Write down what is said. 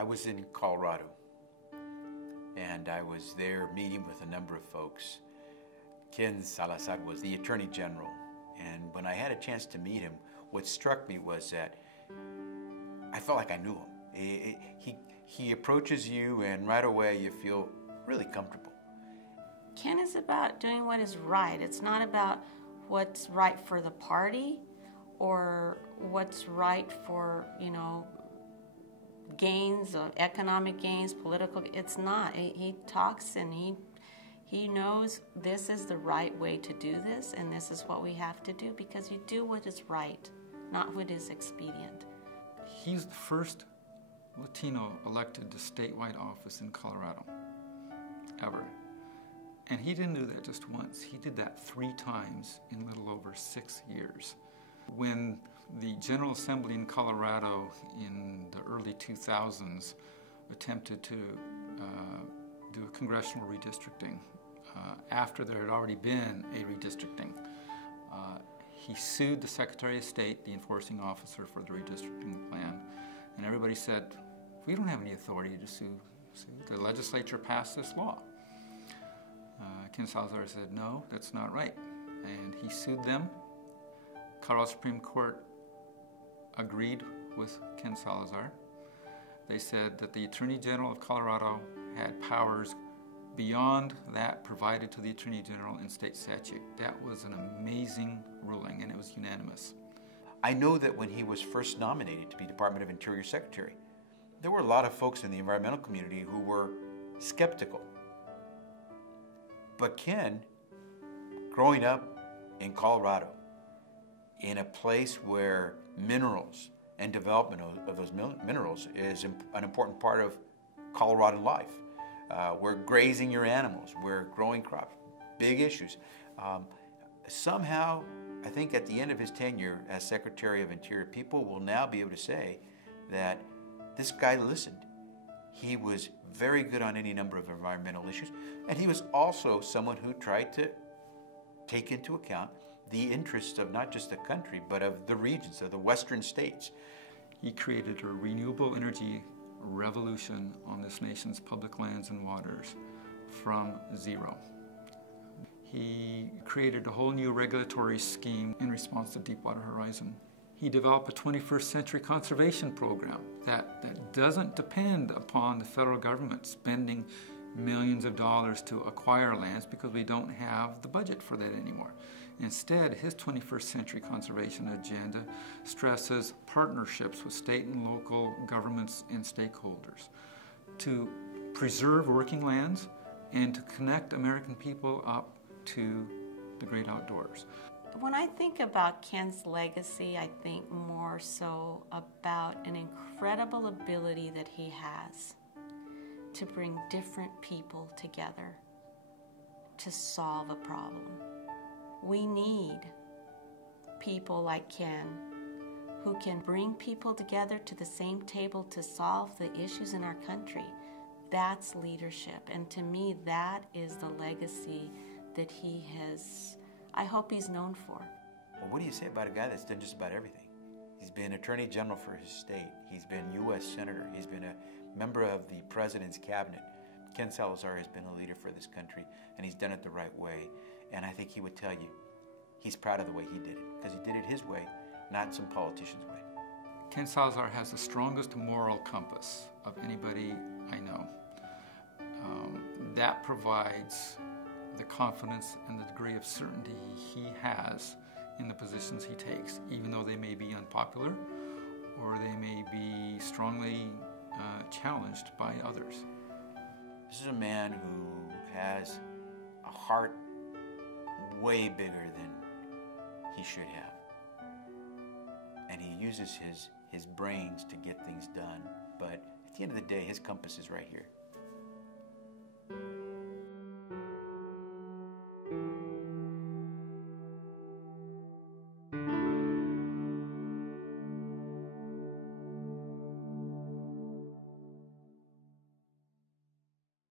I was in Colorado, and I was there meeting with a number of folks. Ken Salazar was the Attorney General, and when I had a chance to meet him, what struck me was that I felt like I knew him. He approaches you, and right away you feel really comfortable. Ken is about doing what is right. It's not about what's right for the party or what's right for, gains, economic gains, political. It's not. He talks and he knows this is the right way to do this, and this is what we have to do, because you do what is right, not what is expedient. He's the first Latino elected to statewide office in Colorado, ever. And he didn't do that just once. He did that 3 times in a little over 6 years. When the General Assembly in Colorado in the early 2000s attempted to do a congressional redistricting, after there had already been a redistricting, he sued the Secretary of State, the enforcing officer for the redistricting plan, and everybody said, we don't have any authority to sue. The legislature passed this law. Ken Salazar said, no, that's not right. And he sued them. Colorado Supreme Court agreed with Ken Salazar. They said that the Attorney General of Colorado had powers beyond that provided to the Attorney General in state statute. That was an amazing ruling, and it was unanimous. I know that when he was first nominated to be Department of Interior Secretary, there were a lot of folks in the environmental community who were skeptical. But Ken, growing up in Colorado, in a place where minerals and development of those minerals is an important part of Colorado life. We're grazing your animals, we're growing crops, big issues. Somehow, I think at the end of his tenure as Secretary of Interior, people will now be able to say that this guy listened. He was very good on any number of environmental issues, and he was also someone who tried to take into account the interests of not just the country, but of the regions, of the western states. He created a renewable energy revolution on this nation's public lands and waters from zero. He created a whole new regulatory scheme in response to Deepwater Horizon. He developed a 21st century conservation program that doesn't depend upon the federal government spending millions of dollars to acquire lands, because we don't have the budget for that anymore. Instead, his 21st century conservation agenda stresses partnerships with state and local governments and stakeholders to preserve working lands and to connect American people up to the great outdoors. When I think about Ken's legacy, I think more so about an incredible ability that he has to bring different people together to solve a problem. We need people like Ken who can bring people together to the same table to solve the issues in our country. That's leadership, and to me that is the legacy that he has, I hope he's known for. Well, what do you say about a guy that's done just about everything? He's been Attorney General for his state. He's been U.S. Senator. He's been a member of the President's Cabinet. Ken Salazar has been a leader for this country, and he's done it the right way. And I think he would tell you he's proud of the way he did it, because he did it his way, not some politician's way. Ken Salazar has the strongest moral compass of anybody I know. That provides the confidence and the degree of certainty he has in the positions he takes, even though they may be unpopular or they may be strongly challenged by others. This is a man who has a heart way bigger than he should have. And he uses his brains to get things done. But at the end of the day, his compass is right here.